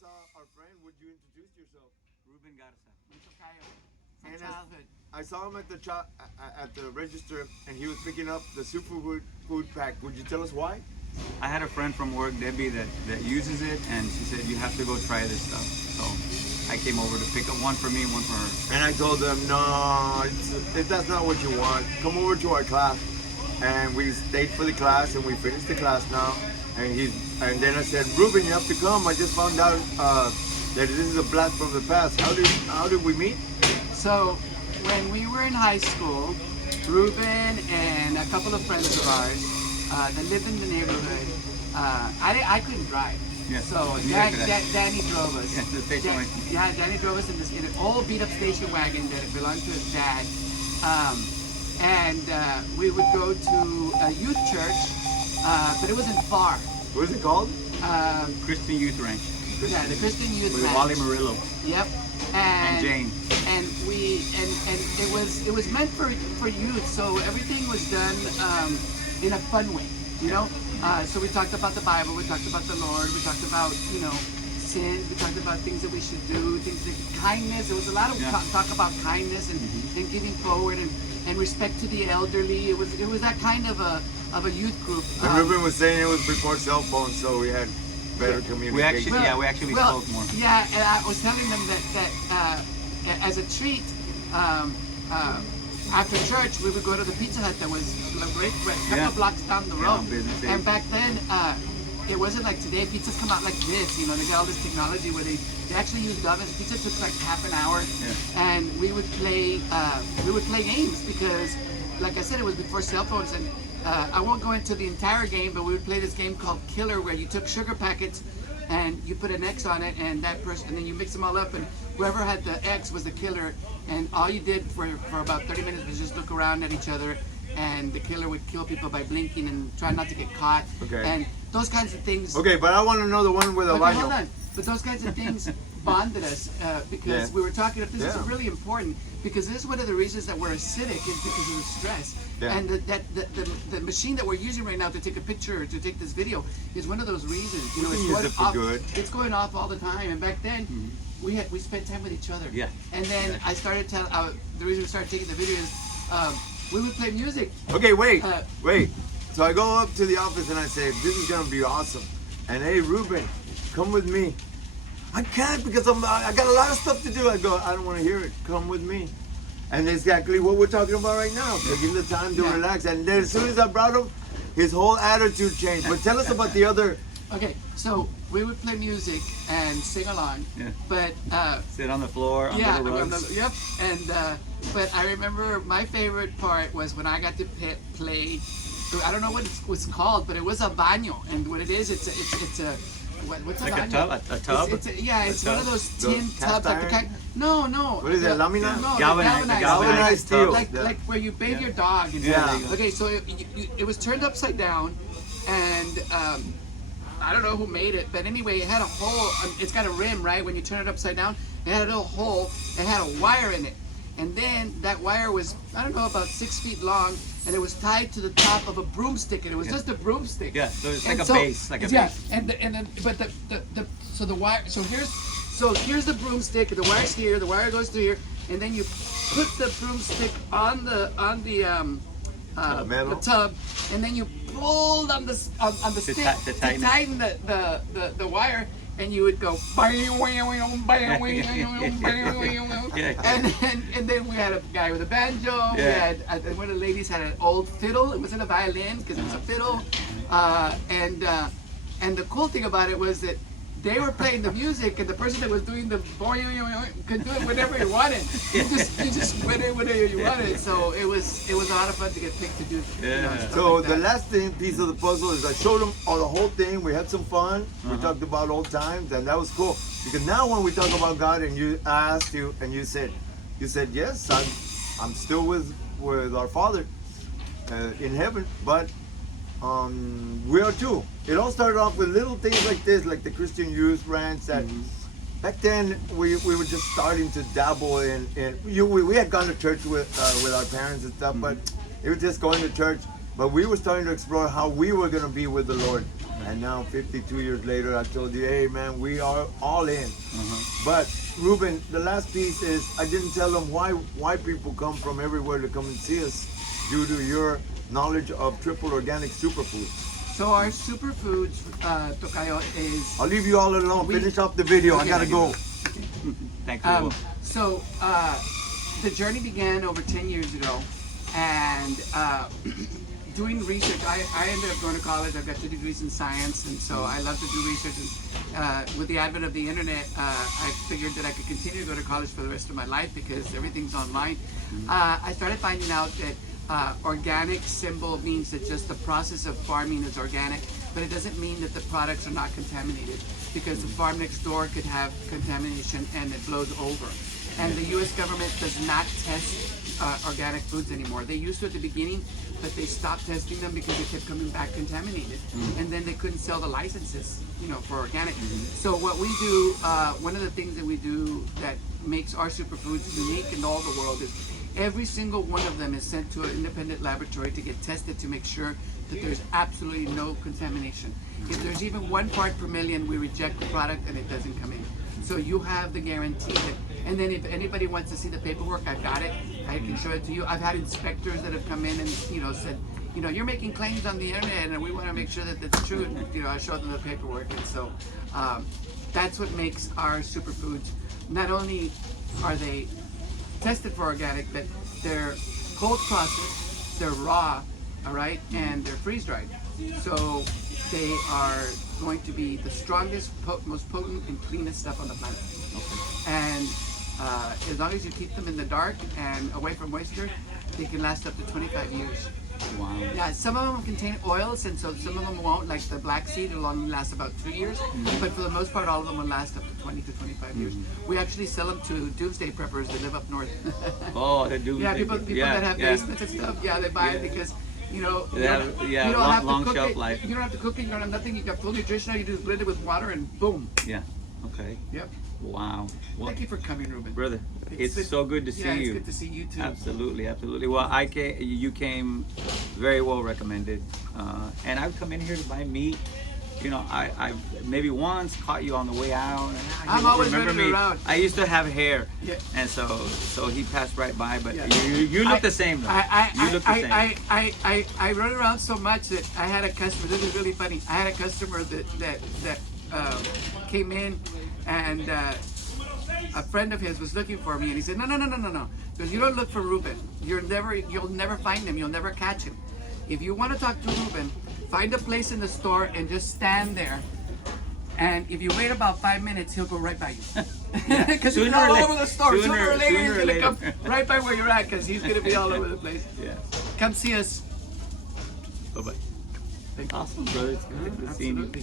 saw our friend. Would you introduce yourself? Ruben Garza. From And childhood. I saw him at the register, and he was picking up the food pack. Would you tell us why? I had a friend from work, Debbie, that uses it, and she said you have to go try this stuff. So I came over to pick up one for me and one for her. And I told them, no, that's not what you want. Come over to our class. And we stayed for the class, and we finished the class now. And then I said, Ruben, you have to come. I just found out that this is a blast from the past. How did we meet? So when we were in high school, Ruben and a couple of friends of ours that lived in the neighborhood, I couldn't drive. Yeah, So neither could I. Danny drove us. Yeah, to the station wagon. Yeah, Danny drove us in an old beat up station wagon that belonged to his dad. And we would go to a youth church, but it wasn't far. What is it called? Christian Youth Ranch Yeah, the Christian Youth with Ranch. Wally Murillo Yep. and Jane. And it was meant for youth, so everything was done in a fun way, you know. So we talked about the Bible, we talked about the Lord, we talked about sins, we talked about things that we should do, things like kindness. There was a lot of talk about kindness and giving forward and respect to the elderly. It was that kind of a youth group. And Ruben was saying it was before cell phones, so we had better communication. We actually spoke more. Yeah, and I was telling them that as a treat, after church we would go to the Pizza Hut that was right a couple blocks down the road. Business And back then, it wasn't like today. Pizzas come out like this. They got all this technology where they actually used ovens. Pizza took like half an hour, and we would play games because, like I said, it was before cell phones. And I won't go into the entire game, but we would play this game called Killer, where you took sugar packets and you put an X on it, and that person, and then you mix them all up, and whoever had the X was the killer. And all you did for about 30 minutes was just look around at each other, and the killer would kill people by blinking and try not to get caught. Okay. And those kinds of things. Okay, but I want to know the one with the Okay, baño. hold on. But those kinds of things bonded us because we were talking. This is really important because this is one of the reasons that we're acidic is because of the stress. Yeah. And the machine that we're using right now to take a picture or to take this video is one of those reasons. We can it's use going it for off, good. It's going off all the time. And back then, we spent time with each other. Yeah. And then I started telling. The reason we started taking the video is we would play music. Okay, wait. Uh, So I go up to the office and I say, this is going to be awesome. And hey, Ruben, come with me. I can't because I got a lot of stuff to do. I go, I don't want to hear it. Come with me. And that's exactly what we're talking about right now. Taking the time to relax. And then as soon as I brought him, his whole attitude changed. But tell us about the other. Okay, so we would play music and sing along. Yeah. But Sit on the floor on yeah, little rugs. yep. And but I remember my favorite part was when I got to play. I don't know what it was called, but it was a baño. And what it is, it's a what's Like a a baño? tub? A tub? It's one of those tin Those tubs. cast Like the iron? kind. No. What is it, lamina? No, Galvanized Galvanized steel. Like where you bathe your dog. And Yeah. stuff. Okay, so it was turned upside down, and I don't know who made it, but anyway, it had a hole. It's got a rim, right? When you turn it upside down, it had a little hole. It had a wire in it, and then that wire was I don't know about 6 feet long, and it was tied to the top of a broomstick, and it was just a broomstick. Yeah, so it's like And a base, like a yeah, base. and then but the wire. So here's the broomstick. The wire's here. The wire goes through here, and then you put the broomstick on the metal? the tub, and then you pulled on the stick to tighten it. the wire, and you would go and then we had a guy with a banjo. We had one of the ladies had an old fiddle. It wasn't a violin because it was a fiddle, and the cool thing about it was that they were playing the music, and the person that was doing the could do it whenever he wanted. You just whenever you wanted. So it was a lot of fun to get picked to do. Stuff So like the that. last piece of the puzzle is I showed him the whole thing. We had some fun. We talked about old times, and that was cool. Because now when we talk about God, and you asked and you said yes, I'm still with our Father in heaven, but we are too. It all started off with little things like this, like the Christian Youth Ranch. That back then we were just starting to dabble in. We had gone to church with our parents and stuff, but it was just going to church. But we were starting to explore how we were going to be with the Lord. And now 52 years later, I told you, hey man, we are all in. But Ruben, the last piece is I didn't tell them why people come from everywhere to come and see us due to your knowledge of triple organic superfoods. So our superfoods, Tocayo, is I'll leave you all alone. Finish off the video. I Okay, gotta go. Thank you. So the journey began over 10 years ago, and doing research. I ended up going to college. I've got 2 degrees in science, and so I love to do research. And with the advent of the internet, I figured that I could continue to go to college for the rest of my life because everything's online. I started finding out that organic symbol means that just the process of farming is organic, but it doesn't mean that the products are not contaminated, because the farm next door could have contamination and it blows over. And the U.S. government does not test organic foods anymore. They used to at the beginning, but they stopped testing them because they kept coming back contaminated, and then they couldn't sell the licenses, for organic. So what we do, one of the things that we do that makes our superfoods unique in all the world is every single one of them is sent to an independent laboratory to get tested to make sure that there's absolutely no contamination. If there's even 1 part per million, we reject the product and it doesn't come in. So you have the guarantee that, and then if anybody wants to see the paperwork, I've got it. I can show it to you. I've had inspectors that have come in and said, you're making claims on the internet and we want to make sure that that's true. And I show them the paperwork. And so that's what makes our superfoods. Not only are they tested for organic, but they're cold processed, they're raw, all right, and they're freeze dried. So they are going to be the strongest, most potent, and cleanest stuff on the planet. And as long as you keep them in the dark and away from moisture, they can last up to 25 years. Wow. Yeah, some of them contain oils, and so some of them won't. Like the black seed will only last about 3 years, but for the most part, all of them will last up to 20 to 25 years. We actually sell them to doomsday preppers that live up north. Oh, they do. Yeah, people that have basements and stuff. Yeah, they buy it because you don't have long to cook shelf it. life. You don't have to cook it. You don't have nothing. You got full nutrition. You just blend it with water and boom. Yeah. Okay. Yep. Wow. Well, Thank you for coming, Ruben. brother, it's so good to see yeah, you. it's good to see you too. Absolutely, absolutely. Well, you came very well recommended, and I've come in here to buy meat. I maybe once caught you on the way out. I'm don't always remember running me. around. I used to have hair, Yeah. and so he passed right by. But Yeah. you look the same though. You look the same. I run around so much that I had a customer. This is really funny. I had a customer that came in, and a friend of his was looking for me, and he said, no. Because you don't look for Ruben. You'll never find him. You'll never catch him. If you want to talk to Ruben, find a place in the store and just stand there. And if you wait about 5 minutes, he'll go right by you. Because he's all over the store. Sooner or later, he's going to come right by where you're at because he's going to be all over the place. Yeah. Come see us. Bye bye. Awesome, brother. It's good seeing you.